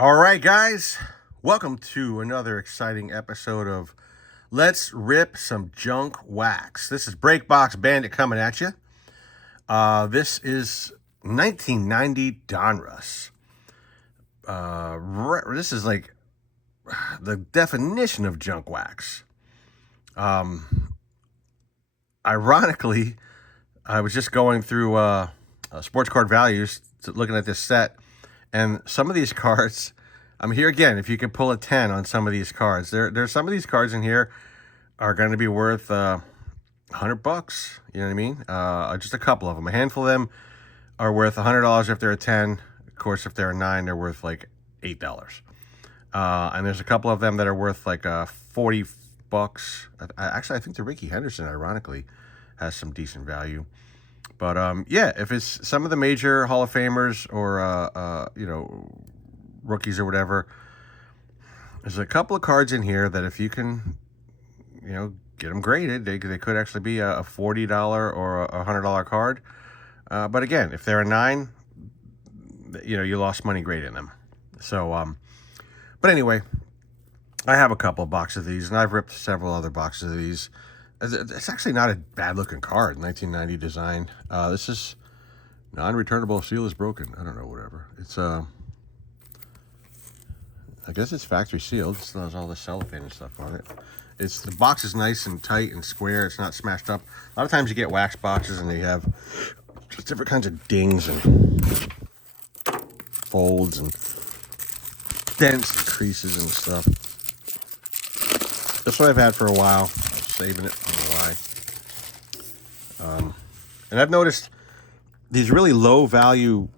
All right, guys, welcome to another exciting episode of Let's Rip Some Junk Wax. This is Breakbox Bandit coming at you. This is 1990 Donruss. This is like the definition of junk wax. Ironically, I was just going through Sports Card Values, looking at this set, and some of these cards, I'm here again. If you can pull a 10 on some of these cards, there's some of these cards in here are going to be worth $100. You know what I mean? Just a couple of them. A handful of them are worth $100 if they're a 10. Of course, if they're a 9, they're worth like $8. And there's a couple of them that are worth like $40. Actually, I think the Ricky Henderson, ironically, has some decent value. But yeah, if it's some of the major Hall of Famers or rookies or whatever, there's a couple of cards in here that if you can, get them graded, they could actually be a $40 or a $100 card. But again, if they're a 9, you lost money grading them. So, but anyway, I have a couple of boxes of these, and I've ripped several other boxes of these. It's actually not a bad-looking card, 1990 design. This is non-returnable. Seal is broken. I don't know, whatever. It's, I guess it's factory sealed. It still has all the cellophane and stuff on it. The box is nice and tight and square. It's not smashed up. A lot of times you get wax boxes, and they have just different kinds of dings and folds and dents and creases and stuff. That's what I've had for a while. Saving it, I don't know why. And I've noticed these really low value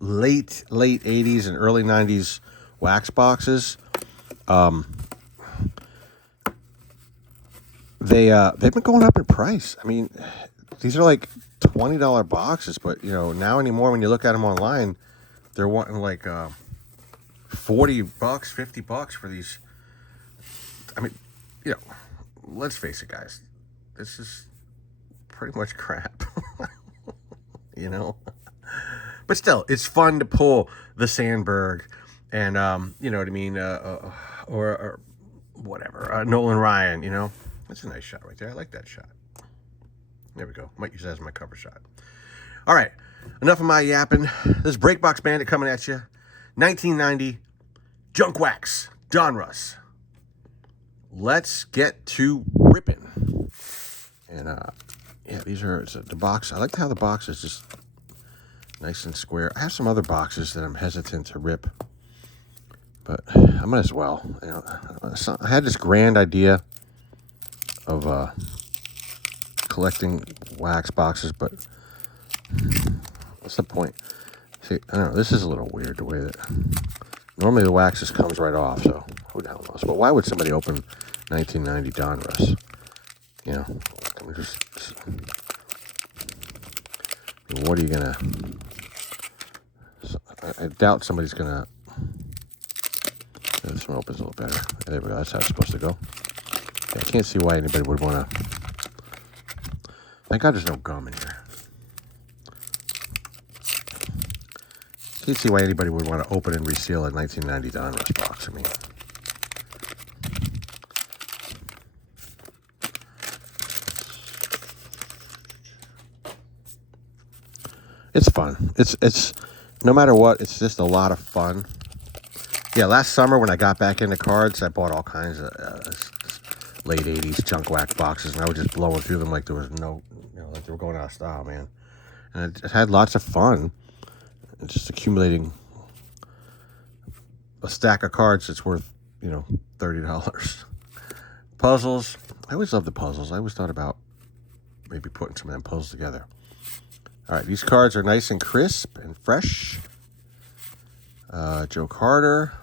late 80s and early 90s wax boxes, they've been going up in price. I mean, these are like $20 boxes, but now anymore when you look at them online, they're wanting like $40, $50 for these. I mean, let's face it, guys. This is pretty much crap. But still, it's fun to pull the Sandberg and, you know what I mean, or whatever, Nolan Ryan, That's a nice shot right there. I like that shot. There we go. Might use that as my cover shot. All right, enough of my yapping. This is Breakbox Bandit coming at you. 1990 Junk Wax Donruss. Let's get to ripping. And yeah, these are the box. I like how the box is just nice and square. I have some other boxes that I'm hesitant to rip, but I might as well. I had this grand idea of collecting wax boxes, but what's the point? See, I don't know. This is a little weird the way that normally the wax just comes right off. So who the hell knows? But why would somebody open 1990 Donruss? Can we just what are you gonna? I doubt somebody's gonna. This one opens a little better. There we go. That's how it's supposed to go. I can't see why anybody would want to. Thank God there's no gum in here. Can't see why anybody would want to open and reseal a 1990 Donruss box. I mean, it's fun. It's no matter what, it's just a lot of fun. Yeah, last summer when I got back into cards, I bought all kinds of late 80s junk wax boxes, and I was just blowing through them like there was no, like they were going out of style, man. And I had lots of fun. And just accumulating a stack of cards that's worth, $30. Puzzles. I always loved the puzzles. I always thought about maybe putting some of them puzzles together. All right, these cards are nice and crisp and fresh. Joe Carter.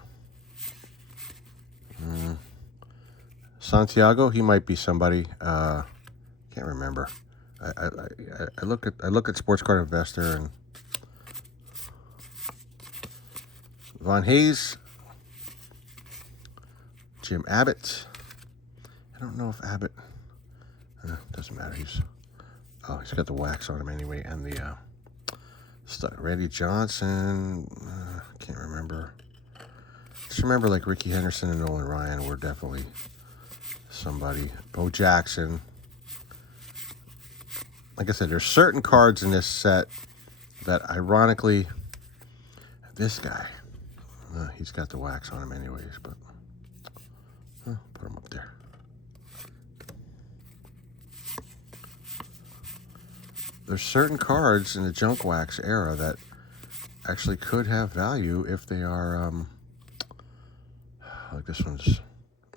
Santiago, he might be somebody. Can't remember. I look at Sports Card Investor and Von Hayes, Jim Abbott. I don't know if Abbott. Doesn't matter. He's got the wax on him anyway, and the Randy Johnson. Can't remember. remember like Ricky Henderson and Nolan Ryan were definitely somebody. Bo Jackson. Like I said, there's certain cards in this set that ironically, this guy, he's got the wax on him anyways, but put him up there. There's certain cards in the junk wax era that actually could have value if they are, like this one's,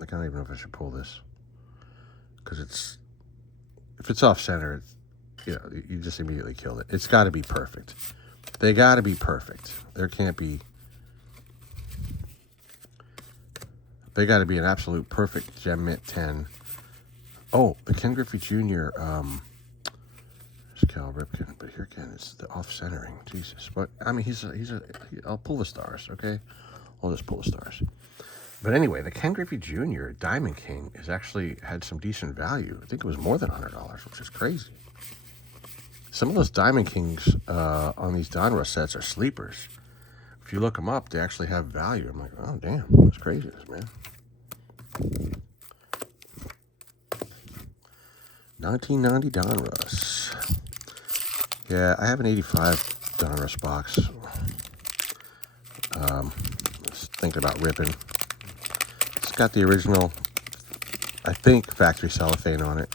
like I don't even know if I should pull this, because if it's off center, you just immediately killed it. It's got to be perfect. They got to be perfect. There can't be, they got to be an absolute perfect Gem Mint 10. Oh, the Ken Griffey Jr., Cal Ripken, but here again, it's the off-centering. Jesus. But, I mean, I'll pull the stars, okay? I'll just pull the stars. But anyway, the Ken Griffey Jr. Diamond King has actually had some decent value. I think it was more than $100, which is crazy. Some of those Diamond Kings on these Donruss sets are sleepers. If you look them up, they actually have value. I'm like, oh, damn, that's crazy, man. 1990 Donruss. Yeah, I have an 85 Donruss box. Just thinking about ripping. It's got the original, I think, factory cellophane on it.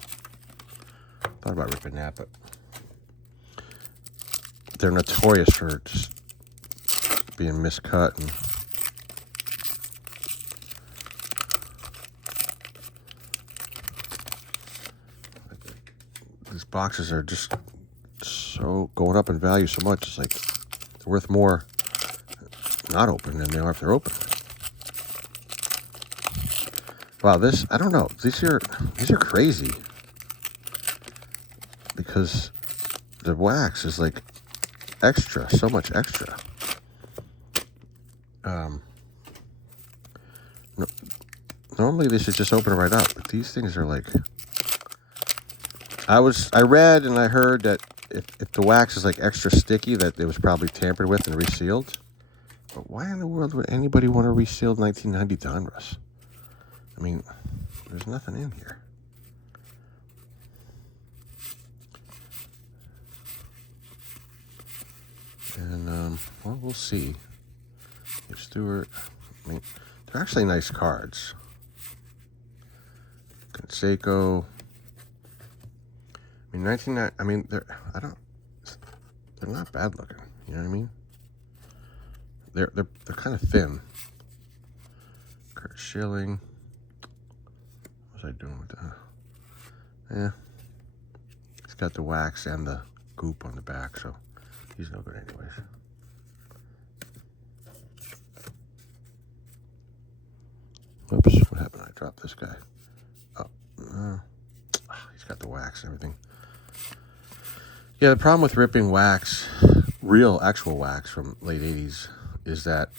Thought about ripping that, but they're notorious for just being miscut and these boxes are just so going up in value so much. It's like they're worth more not open than they are if they're open. Wow, this, I don't know. These are crazy because the wax is like extra, so much extra. Normally they should just open it right up, but these things are like, I read and I heard that if the wax is like extra sticky, that it was probably tampered with and resealed. But why in the world would anybody want to reseal 1990 Donruss? I mean, there's nothing in here. And, well, we'll see. If Stewart, I mean, they're actually nice cards. Canseco. I mean, 1990, I mean, they're not bad looking. You know what I mean? They're kind of thin. Kurt Schilling. What was I doing with that? Yeah. He's got the wax and the goop on the back, so he's no good anyways. Oops, what happened? I dropped this guy. Oh, he's got the wax and everything. Yeah, the problem with ripping wax, real actual wax from late 80s, is that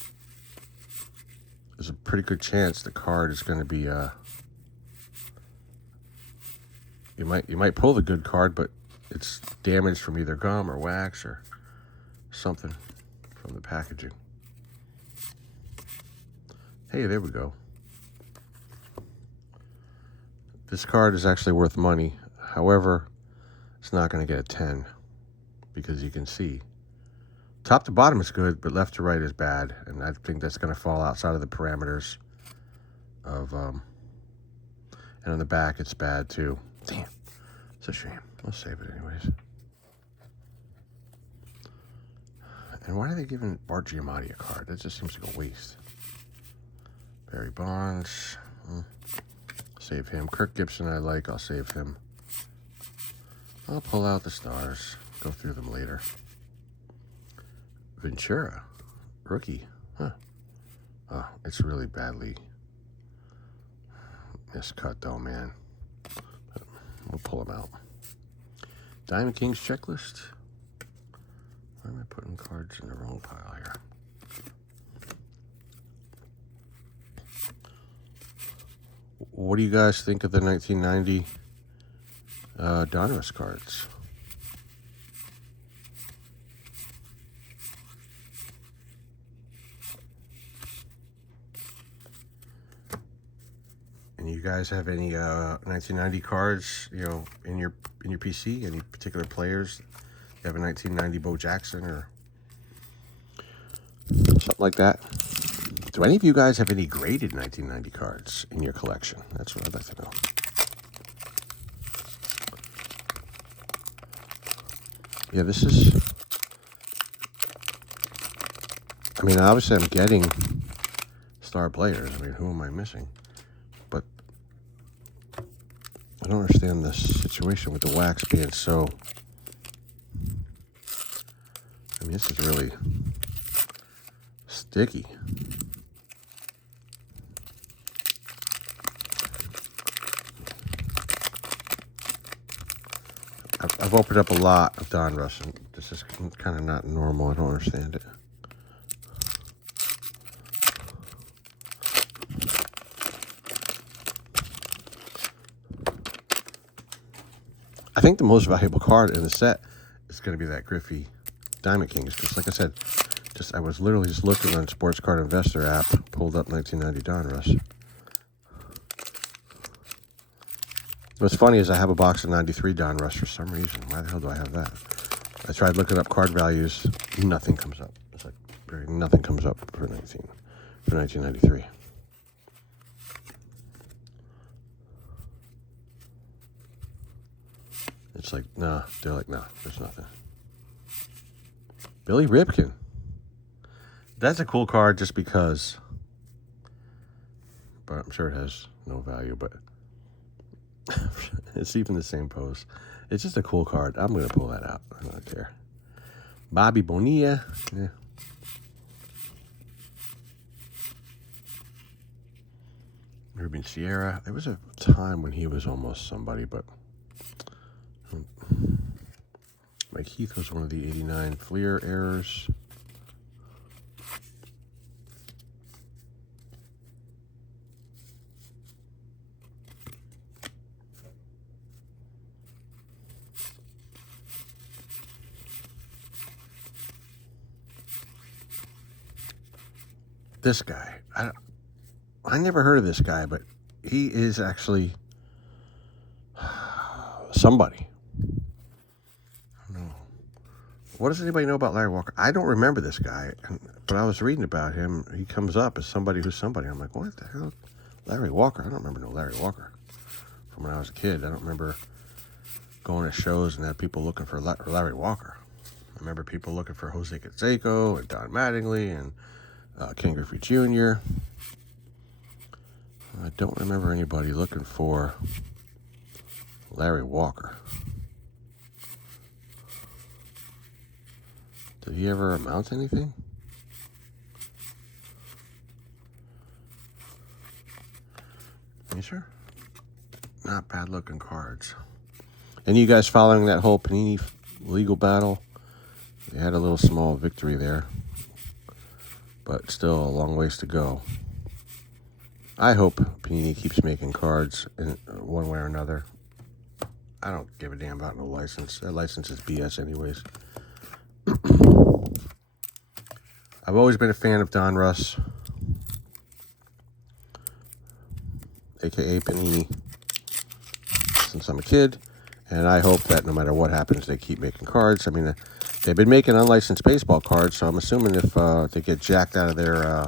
there's a pretty good chance the card is going to be, you might pull the good card, but it's damaged from either gum or wax or something from the packaging. Hey, there we go. This card is actually worth money. However, it's not going to get a 10 because you can see top to bottom is good, but left to right is bad. And I think that's going to fall outside of the parameters of, and on the back it's bad too. Damn, it's a shame. I'll save it anyways. And why are they giving Bart Giamatti a card? That just seems like a waste. Barry Bonds. Save him. Kirk Gibson I like. I'll save him. I'll pull out the stars. Go through them later. Ventura. Rookie. Huh. Oh, it's really badly miscut though, man. But we'll pull them out. Diamond Kings checklist. Why am I putting cards in the wrong pile here? What do you guys think of the 1990 Donruss cards? you guys have any 1990 cards, you know, in your PC? Any particular players? You have a 1990 Bo Jackson or something like that? Do any of you guys have any graded 1990 cards in your collection? That's what I'd like to know. Yeah, this is... I mean, obviously I'm getting star players. I mean, who am I missing? But I don't understand this situation with the wax being so... I mean, this is really sticky. I've opened up a lot of Donruss, and this is kind of not normal. I don't understand it. I think the most valuable card in the set is going to be that Griffey Diamond Kings, because like I said, I was literally just looking on Sports Card Investor app, pulled up 1990 Donruss. What's funny is I have a box of 93 Donruss for some reason. Why the hell do I have that? I tried looking up card values, nothing comes up. It's like nothing comes up for 1993. It's like, nah, they're like, nah, there's nothing. Billy Ripken. That's a cool card just because, but I'm sure it has no value, but it's even the same pose. It's just a cool card. I'm going to pull that out. I don't care. Bobby Bonilla. Yeah. Ruben Sierra. There was a time when he was almost somebody, but Mike Heath was one of the 89 Fleer errors. This guy, I never heard of this guy, but he is actually somebody. I don't know. What does anybody know about Larry Walker? I don't remember this guy, but I was reading about him. He comes up as somebody who's somebody. I'm like, what the hell? Larry Walker? I don't remember no Larry Walker from when I was a kid. I don't remember going to shows and had people looking for Larry Walker. I remember people looking for Jose Canseco and Don Mattingly and Ken Griffey Jr. I don't remember anybody looking for Larry Walker. Did he ever amount to anything? Are you sure? Not bad looking cards. And you guys following that whole Panini legal battle? They had a little small victory there, but still a long ways to go. I hope Panini keeps making cards in one way or another. I don't give a damn about no license. That license is BS anyways. I've always been a fan of Donruss, aka Panini, since I'm a kid, and I hope that no matter what happens, they keep making cards. I mean, they've been making unlicensed baseball cards, so I'm assuming if they get jacked out of their,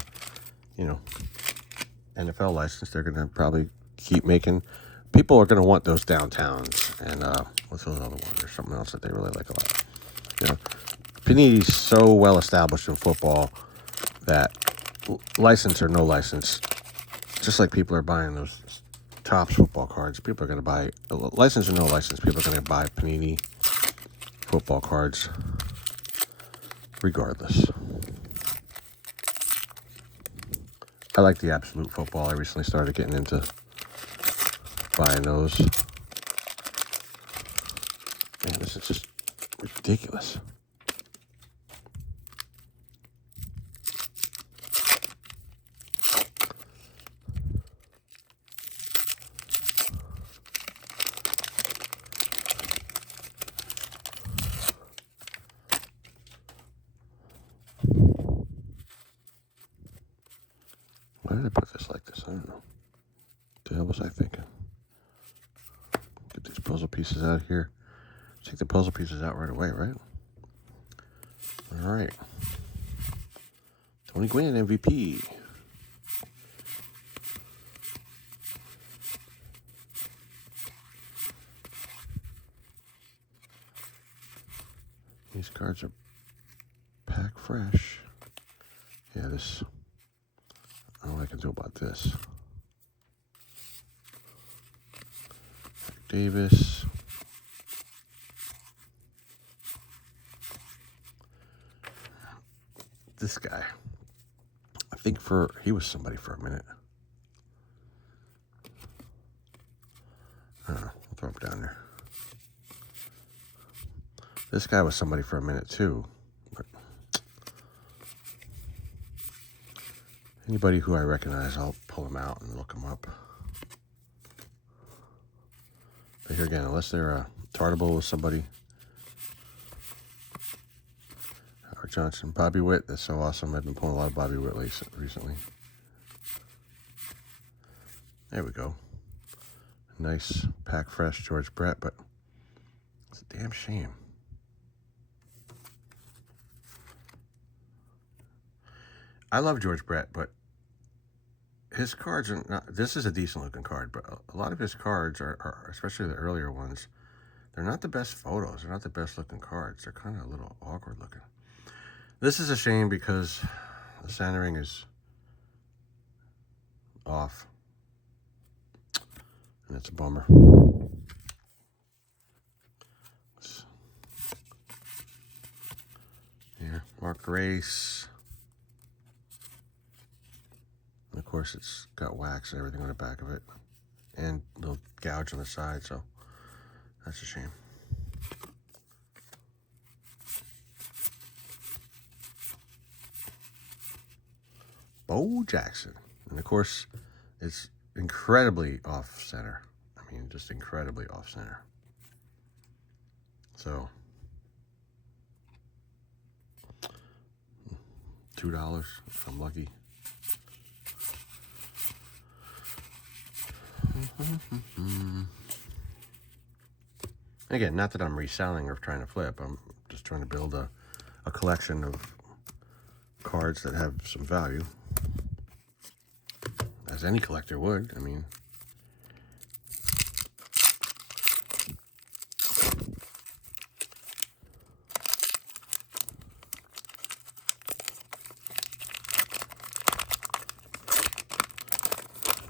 NFL license, they're going to probably keep making. People are going to want those downtowns, and what's those other ones? There's something else that they really like a lot. You know, Panini's so well established in football that license or no license, just like people are buying those Topps football cards, people are going to buy, license or no license, people are going to buy Panini football cards regardless. I like the Absolute Football. I recently started getting into buying those. Man, this is just ridiculous. Why did I put this like this? I don't know. the hell was I thinking? Get these puzzle pieces out of here. Take the puzzle pieces out right away, right? All right. Tony Gwynn, MVP. These cards are pack fresh. Yeah, this, I don't know what I can do about this. Davis. This guy. I think he was somebody for a minute. I don't know. I'll throw him down there. This guy was somebody for a minute too. But anybody who I recognize, I'll pull them out and look them up. But here again, unless they're tartable with somebody. Howard Johnson, Bobby Witt. That's so awesome. I've been pulling a lot of Bobby Witt recently. There we go. Nice pack fresh George Brett, but it's a damn shame. I love George Brett, but his cards are not, this is a decent looking card, but a lot of his cards are, especially the earlier ones, they're not the best photos. They're not the best looking cards. They're kind of a little awkward looking. This is a shame because the centering is off. And it's a bummer. Here, Mark Grace. And of course, it's got wax and everything on the back of it. And a little gouge on the side, so that's a shame. Bo Jackson. And of course, it's incredibly off center. I mean, just incredibly off center. So, $2 if I'm lucky. Again, not that I'm reselling or trying to flip. I'm just trying to build a collection of cards that have some value. As any collector would. I mean,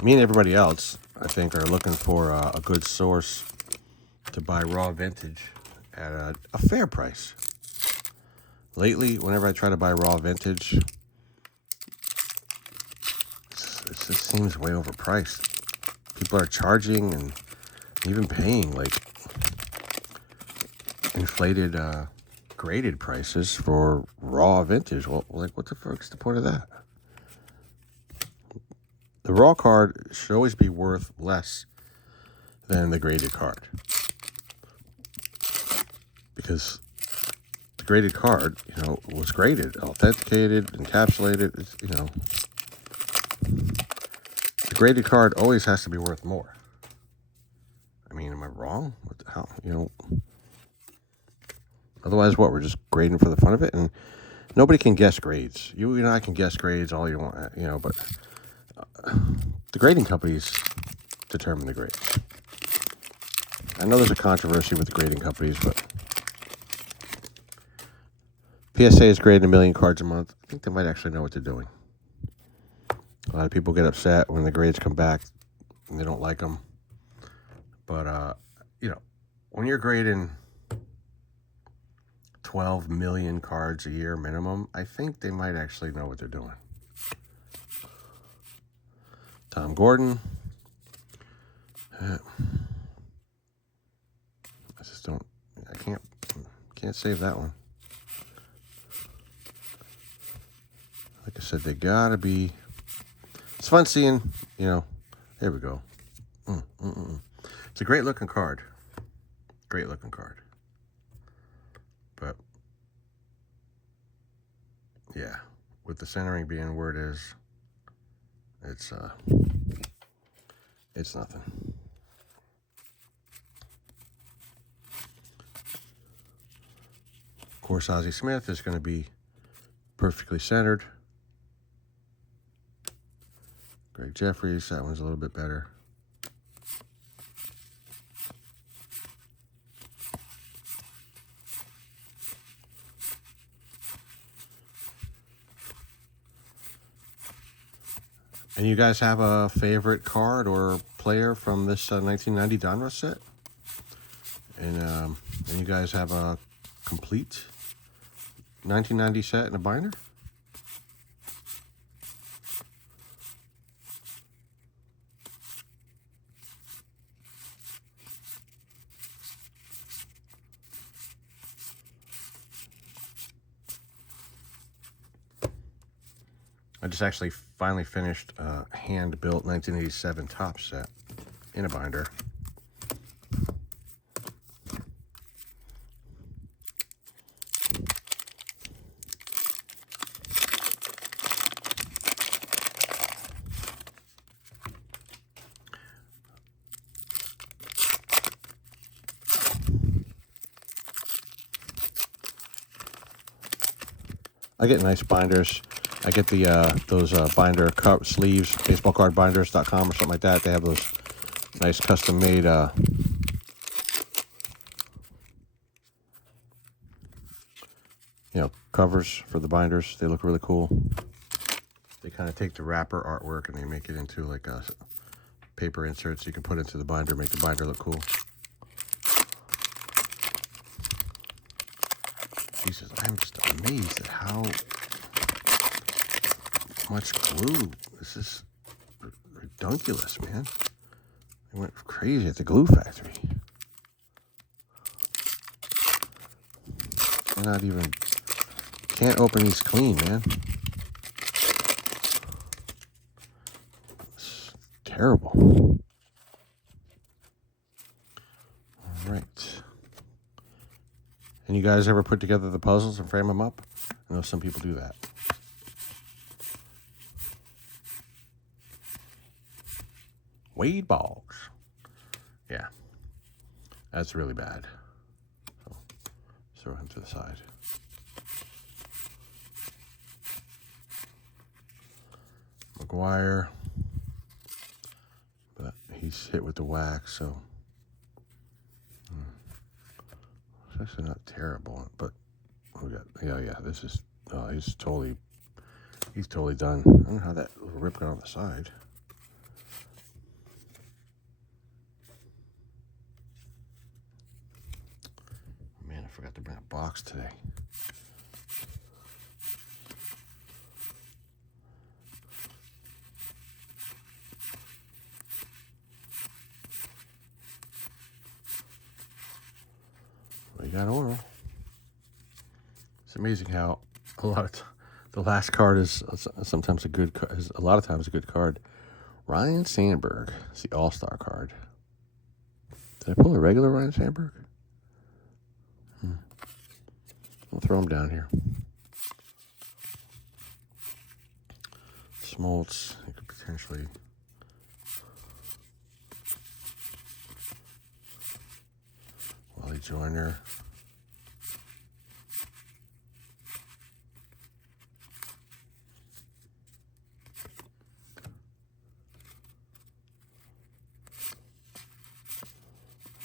me and everybody else, I think, are looking for a good source to buy raw vintage at a fair price. Lately, whenever I try to buy raw vintage, it just seems way overpriced. People are charging and even paying like inflated graded prices for raw vintage. Well, like, what the fuck's the point of that? The raw card should always be worth less than the graded card. Because the graded card, you know, was graded, authenticated, encapsulated, you know. The graded card always has to be worth more. I mean, am I wrong? How, you know? Otherwise, what? We're just grading for the fun of it? And nobody can guess grades. You and I can guess grades all you want, you know, but the grading companies determine the grades. I know there's a controversy with the grading companies, but PSA is grading 1 million cards a month. I think they might actually know what they're doing. A lot of people get upset when the grades come back and they don't like them. But, you know, when you're grading 12 million cards a year minimum, I think they might actually know what they're doing. Tom Gordon. I just don't, I can't save that one. Like I said, they gotta be, it's fun seeing, you know, there we go. It's a great looking card. Great looking card. But, yeah, with the centering being where it is, it's It's nothing. Of course, Ozzie Smith is going to be perfectly centered. Greg Jeffries, that one's a little bit better. And you guys have a favorite card or player from this 1990 Donruss set? And you guys have a complete 1990 set in a binder? I just actually finally finished a hand-built 1987 top set in a binder. I get nice binders. I get the those binder sleeves, baseballcardbinders.com or something like that. They have those nice custom-made covers for the binders. They look really cool. They kind of take the wrapper artwork and they make it into like a paper inserts you can put into the binder, make the binder look cool. Jesus, I'm just amazed at how much glue. This is ridiculous, man. They went crazy at the glue factory. Can't open these clean, man. It's terrible. All right. And you guys ever put together the puzzles and frame them up? I know some people do that. Wade Boggs. Yeah. That's really bad. So throw him to the side. McGuire. But he's hit with the wax, so it's actually not terrible, but we got this is he's totally done. I don't know how that little rip got on the side. Man, I forgot to bring a box today. We got oil. It's amazing how the last card is sometimes a good card. A lot of times a good card. Ryan Sandberg. It's the All-Star card. Did I pull a regular Ryan Sandberg? I'll throw him down here. Smoltz. You could potentially. Wally Joyner.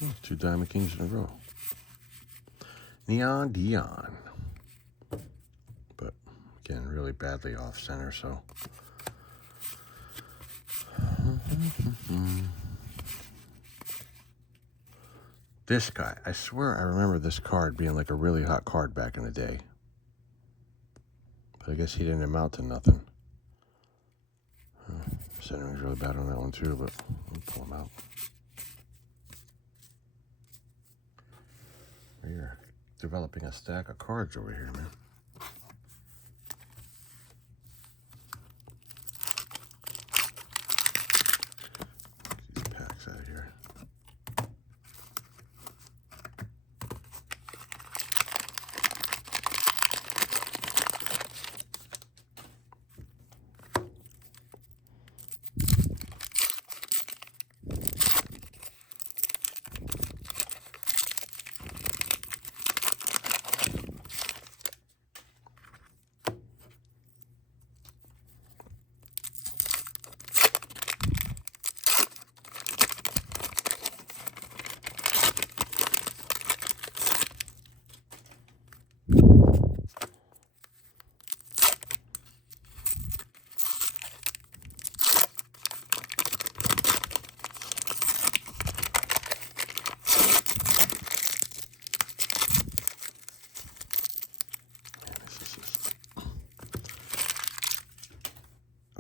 Oh, 2 Diamond Kings in a row. Neon Dion. But again, really badly off center, so. This guy, I swear I remember this card being like a really hot card back in the day. But I guess he didn't amount to nothing. Centering's really bad on that one too, but I'll pull him out. We're developing a stack of cards over here, man. Get these packs out of here.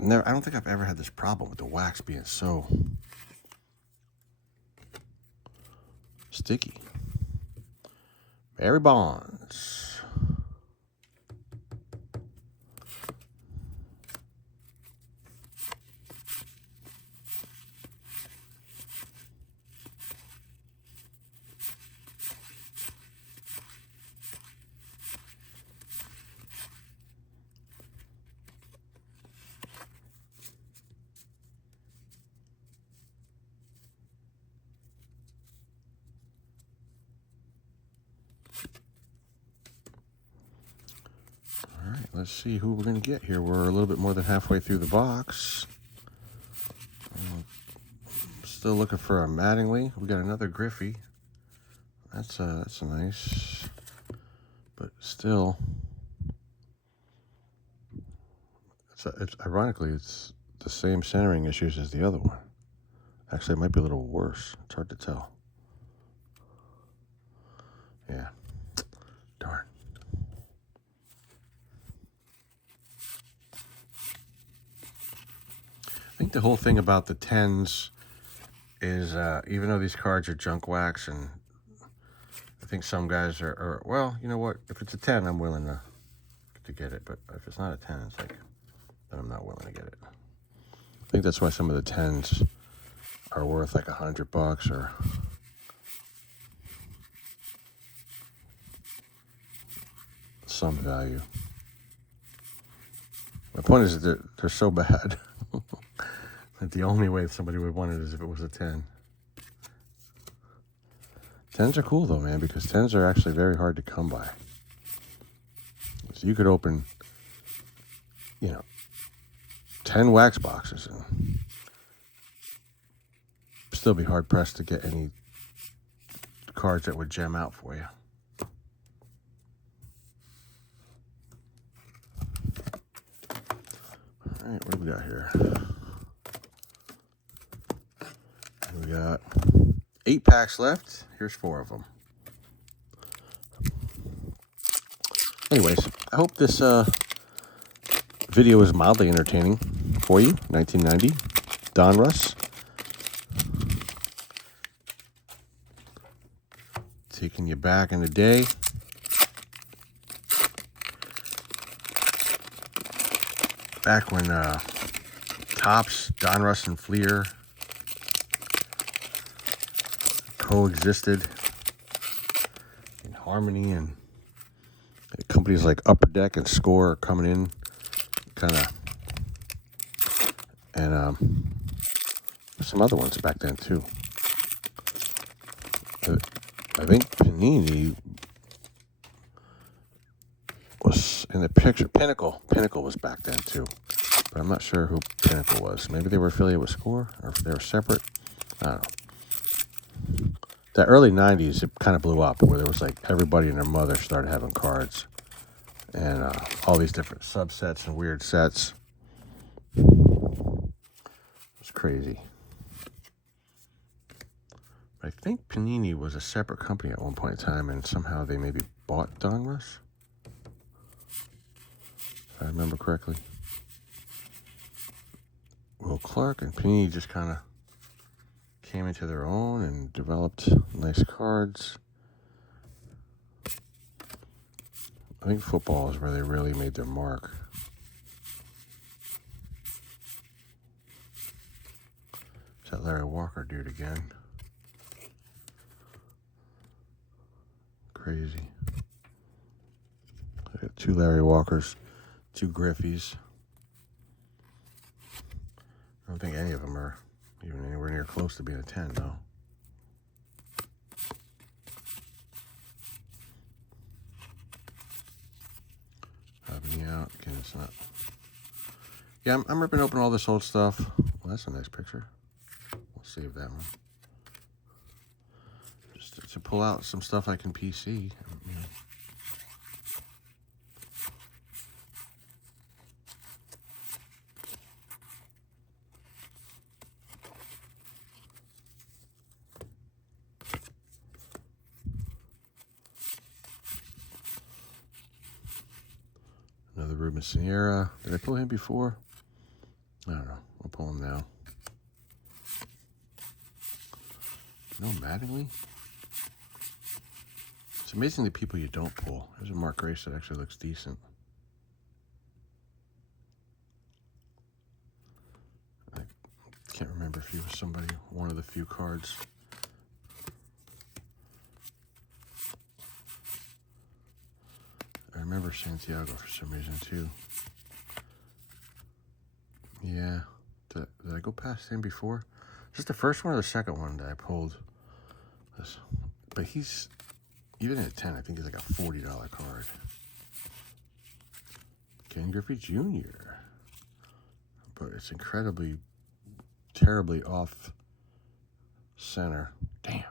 I don't think I've ever had this problem with the wax being so sticky. Barry Bonds. All right, let's see who we're going to get here. We're a little bit more than halfway through the box. Still looking for a Mattingly. We got another Griffey. That's a nice, but still, it's ironically it's the same centering issues as the other one. Actually, it might be a little worse. It's hard to tell. Yeah, darn. I think the whole thing about the 10s is even though these cards are junk wax, and I think some guys are well, you know what? If it's a 10, I'm willing to get it. But if it's not a 10, it's like, then I'm not willing to get it. I think that's why some of the 10s are worth like $100 or some value. My point is that they're so bad that the only way somebody would want it is if it was a 10. 10s are cool though, man, because 10s are actually very hard to come by. So you could open, 10 wax boxes and still be hard pressed to get any cards that would gem out for you. All right, what do we got here? We got 8 packs left. Here's 4 of them. Anyways, I hope this video is mildly entertaining for you. 1990, Donruss. Taking you back in the day. Back when Topps, Donruss, and Fleer coexisted in harmony, and companies like Upper Deck and Score are coming in, and some other ones back then too. I think Panini was in the picture. Pinnacle was back then too, but I'm not sure who Pinnacle was. Maybe they were affiliated with Score, or if they were separate. I don't know. The early 90s, it kind of blew up, where there was like everybody and their mother started having cards, and all these different subsets and weird sets. It was crazy. I think Panini was a separate company at one point in time, and somehow they maybe bought Donruss, if I remember correctly. Will Clark and Panini just kind of came into their own and developed nice cards. I think football is where they really made their mark. It's that Larry Walker dude again. Crazy. I got 2 Larry Walkers, 2 Griffeys. I don't think any of them are even anywhere near close to being a 10, though. Helping me out. Again, it's not. Yeah, I'm ripping open all this old stuff. Well, that's a nice picture. We'll save that one. Just to pull out some stuff I can PC. Another Ruben Sierra. Did I pull him before? I don't know. I'll pull them now. No Mattingly? It's amazing the people you don't pull. There's a Mark Grace that actually looks decent. I can't remember if he was somebody, one of the few cards. I remember Santiago for some reason too. Yeah. Did I go past him before? Is this the first one or the second one that I pulled? This, but he's, even at 10, I think he's like a $40 card. Griffey Jr. But it's incredibly, terribly off center. Damn.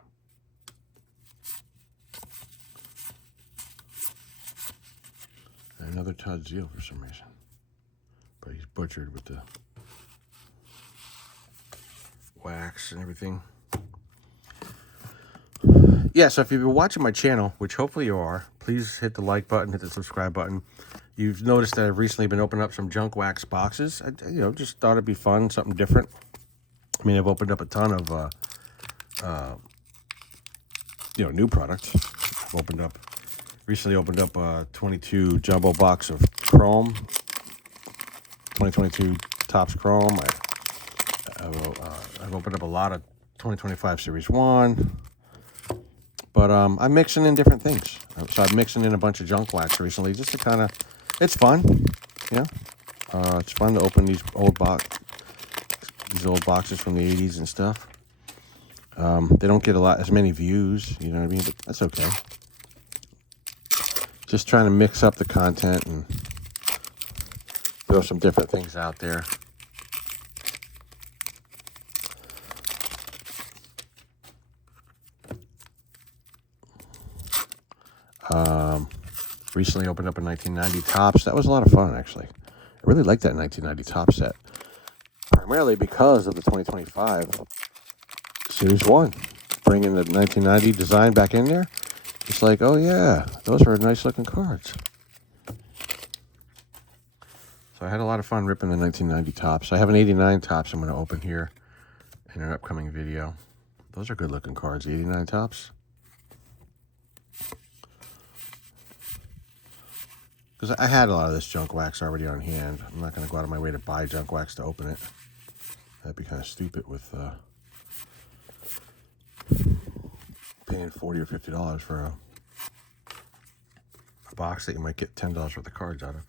And another Todd Zeal for some reason. But he's butchered with the wax and everything. Yeah, so if you've been watching my channel, which hopefully you are, please hit the like button, hit the subscribe button. You've noticed that I've recently been opening up some junk wax boxes. I just thought it'd be fun, something different. I mean, I've opened up a ton of, new products. I've recently opened up a 22 jumbo box of Chrome, 2022 Topps Chrome. I've opened up a lot of 2025 Series 1. But I'm mixing in different things. So I'm mixing in a bunch of junk wax recently just to kind of, it's fun, it's fun to open these old boxes from the 80s and stuff. They don't get as many views, you know what I mean? But that's okay. Just trying to mix up the content and throw some different things out there. Recently opened up a 1990 Topps. That was a lot of fun, actually. I really like that 1990 Topps set. Primarily because of the 2025 Series 1. Bringing the 1990 design back in there. It's like, oh yeah, those are nice looking cards. So I had a lot of fun ripping the 1990 Topps. I have an 89 Topps I'm going to open here in an upcoming video. Those are good looking cards, the 89 Topps. Because I had a lot of this junk wax already on hand. I'm not going to go out of my way to buy junk wax to open it. That'd be kind of stupid with paying $40 or $50 for a box that you might get $10 worth of cards out of.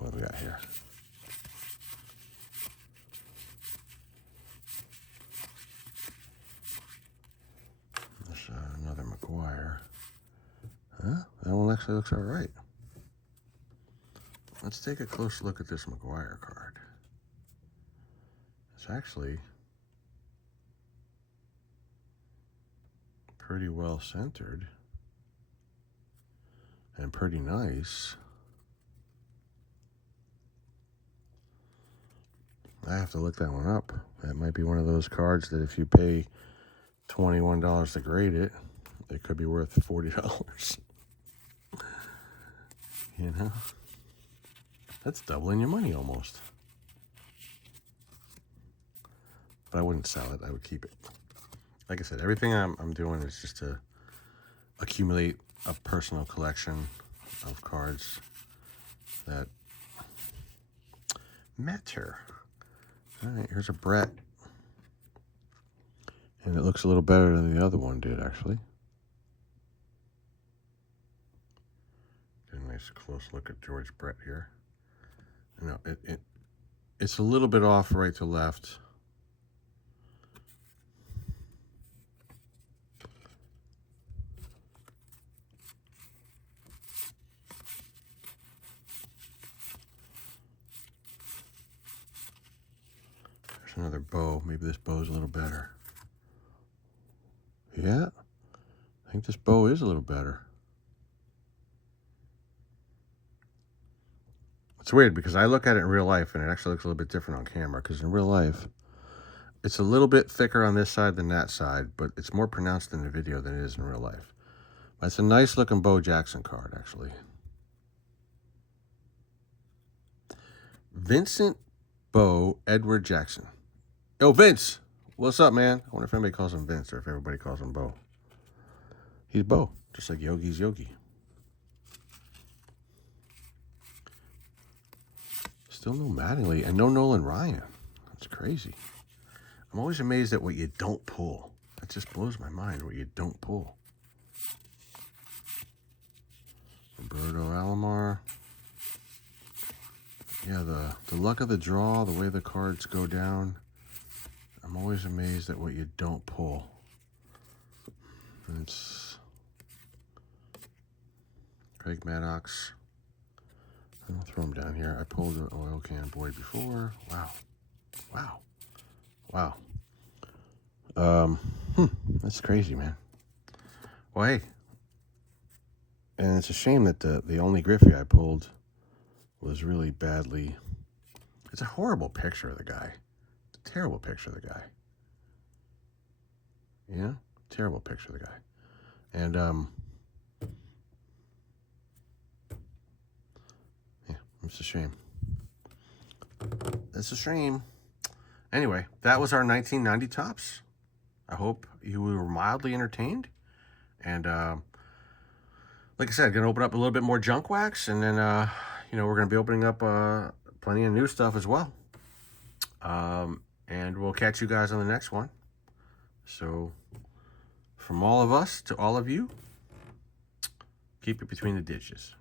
What do we got here? Another McGuire. Huh? That one actually looks all right. Let's take a close look at this McGuire card. It's actually pretty well centered and pretty nice. I have to look that one up. That might be one of those cards that if you pay $21 to grade it, it could be worth $40. You know? That's doubling your money almost. But I wouldn't sell it. I would keep it. Like I said, everything I'm doing is just to accumulate a personal collection of cards that matter. All right, here's a Brett. And it looks a little better than the other one did, actually. Get a nice close look at George Brett here. No, it's a little bit off right to left. There's another bow. Maybe this bow's a little better. Yeah, I think this bow is a little better. It's weird because I look at it in real life and it actually looks a little bit different on camera, because in real life it's a little bit thicker on this side than that side, but it's more pronounced in the video than it is in real life. That's a nice looking Bo Jackson card, actually. Vincent Bo Edward Jackson. Yo, Vince. What's up, man? I wonder if anybody calls him Vince or if everybody calls him Bo. He's Bo, just like Yogi's Yogi. Still no Mattingly and no Nolan Ryan. That's crazy. I'm always amazed at what you don't pull. That just blows my mind, what you don't pull. Roberto Alomar. Yeah, the luck of the draw, the way the cards go down. I'm always amazed at what you don't pull. It's Craig Maddox. I'll throw him down here. I pulled an oil can boy before. Wow. Wow. Wow. That's crazy, man. Well, hey. And it's a shame that the only Griffey I pulled was really badly. It's a horrible picture of the guy. It's a terrible picture of the guy. You know? Terrible picture of the guy. And, yeah, it's a shame. It's a shame. Anyway, that was our 1990 Topps. I hope you were mildly entertained. And, like I said, going to open up a little bit more junk wax. And then, you know, we're going to be opening up plenty of new stuff as well. And we'll catch you guys on the next one. So, from all of us to all of you, keep it between the ditches.